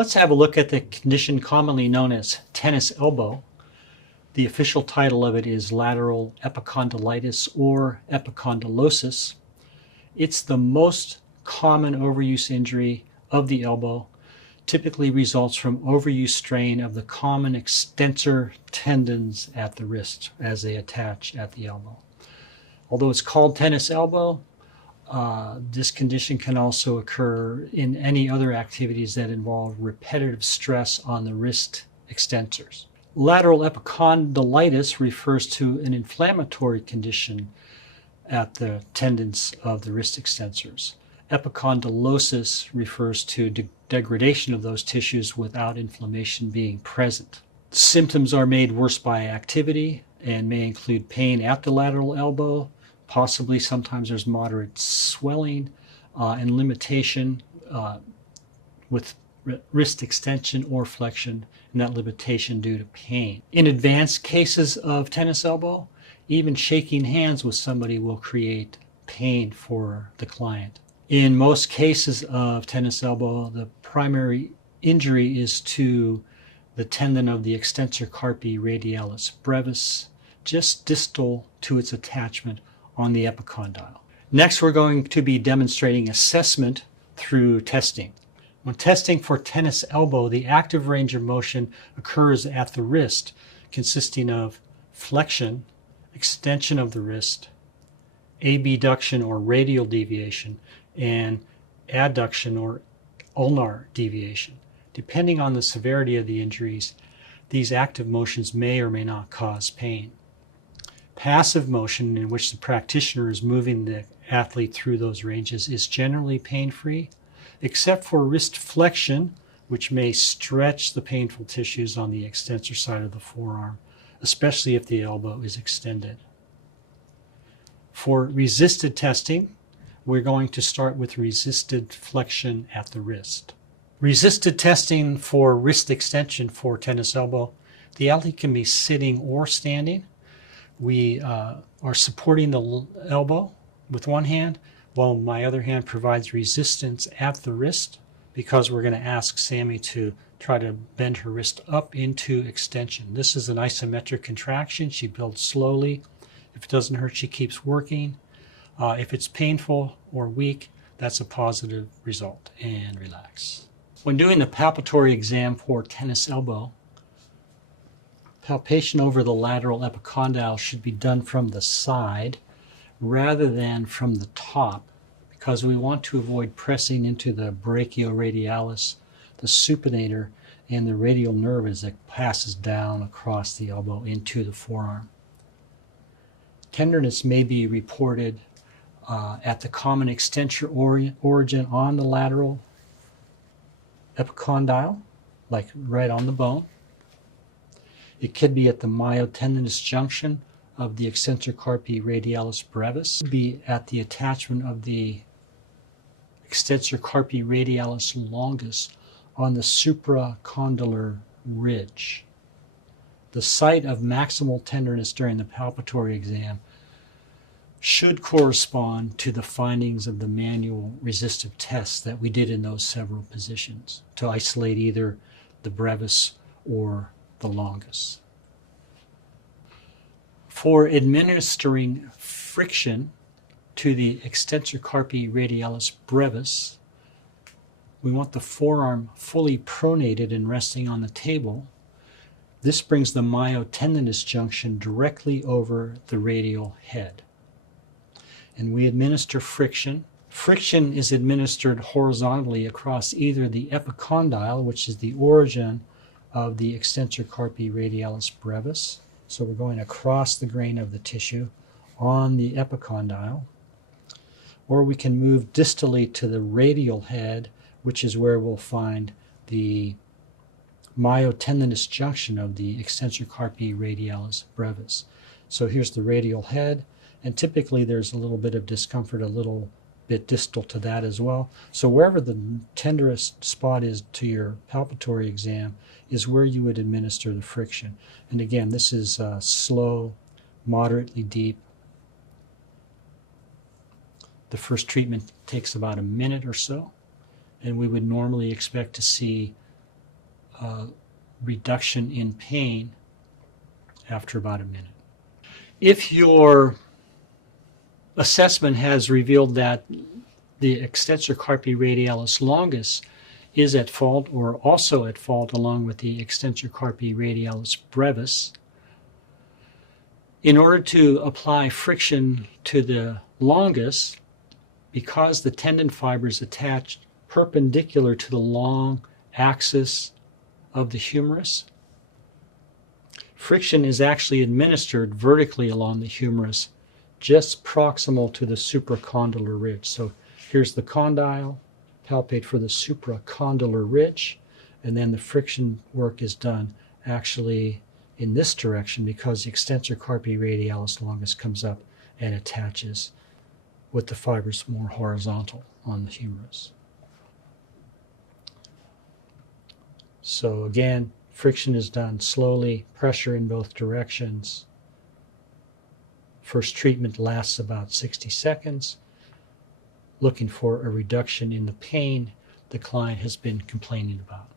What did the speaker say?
Let's have a look at the condition commonly known as tennis elbow. The official title of it is lateral epicondylitis or epicondylosis. It's the most common overuse injury of the elbow. Typically results from overuse strain of the common extensor tendons at the wrist as they attach at the elbow. Although it's called tennis elbow, this condition can also occur in any other activities that involve repetitive stress on the wrist extensors. Lateral epicondylitis refers to an inflammatory condition at the tendons of the wrist extensors. Epicondylosis refers to degradation of those tissues without inflammation being present. Symptoms are made worse by activity and may include pain at the lateral elbow. Possibly sometimes there's moderate swelling and limitation with wrist extension or flexion, and that limitation due to pain. In advanced cases of tennis elbow, even shaking hands with somebody will create pain for the client. In most cases of tennis elbow, the primary injury is to the tendon of the extensor carpi radialis brevis, just distal to its attachment on the epicondyle. Next, we're going to be demonstrating assessment through testing. When testing for tennis elbow, the active range of motion occurs at the wrist, consisting of flexion, extension of the wrist, abduction or radial deviation, and adduction or ulnar deviation. Depending on the severity of the injuries, these active motions may or may not cause pain. Passive motion, in which the practitioner is moving the athlete through those ranges, is generally pain-free, except for wrist flexion, which may stretch the painful tissues on the extensor side of the forearm, especially if the elbow is extended. For resisted testing, we're going to start with resisted flexion at the wrist. Resisted testing for wrist extension for tennis elbow, the athlete can be sitting or standing. We are supporting the elbow with one hand, while my other hand provides resistance at the wrist, because we're going to ask Sammy to try to bend her wrist up into extension. This is an isometric contraction. She builds slowly. If it doesn't hurt, she keeps working. If it's painful or weak, that's a positive result, and relax. When doing the palpatory exam for tennis elbow, palpation over the lateral epicondyle should be done from the side rather than from the top, because we want to avoid pressing into the brachioradialis, the supinator, and the radial nerve as it passes down across the elbow into the forearm. Tenderness may be reported at the common extensor origin on the lateral epicondyle, like right on the bone. It could be at the myotendinous junction of the extensor carpi radialis brevis. It could be at the attachment of the extensor carpi radialis longus on the supracondylar ridge. The site of maximal tenderness during the palpatory exam should correspond to the findings of the manual resistive tests that we did in those several positions to isolate either the brevis or the longus. For administering friction to the extensor carpi radialis brevis, we want the forearm fully pronated and resting on the table. This brings the myotendinous junction directly over the radial head. And we administer friction. Friction is administered horizontally across either the epicondyle, which is the origin of the extensor carpi radialis brevis. So we're going across the grain of the tissue on the epicondyle. Or we can move distally to the radial head, which is where we'll find the myotendinous junction of the extensor carpi radialis brevis. So here's the radial head, and typically there's a little bit of discomfort, a little bit distal to that as well. So wherever the tenderest spot is to your palpatory exam is where you would administer the friction. And again, this is slow, moderately deep. The first treatment takes about a minute or so, and we would normally expect to see reduction in pain after about a minute. If your assessment has revealed that the extensor carpi radialis longus is at fault, or also at fault along with the extensor carpi radialis brevis, in order to apply friction to the longus, because the tendon fibers attach perpendicular to the long axis of the humerus, friction is actually administered vertically along the humerus, just proximal to the supracondylar ridge. So here's the condyle, palpate for the supracondylar ridge, and then the friction work is done actually in this direction because the extensor carpi radialis longus comes up and attaches with the fibers more horizontal on the humerus. So again, friction is done slowly, pressure in both directions. First treatment lasts about 60 seconds, looking for a reduction in the pain the client has been complaining about.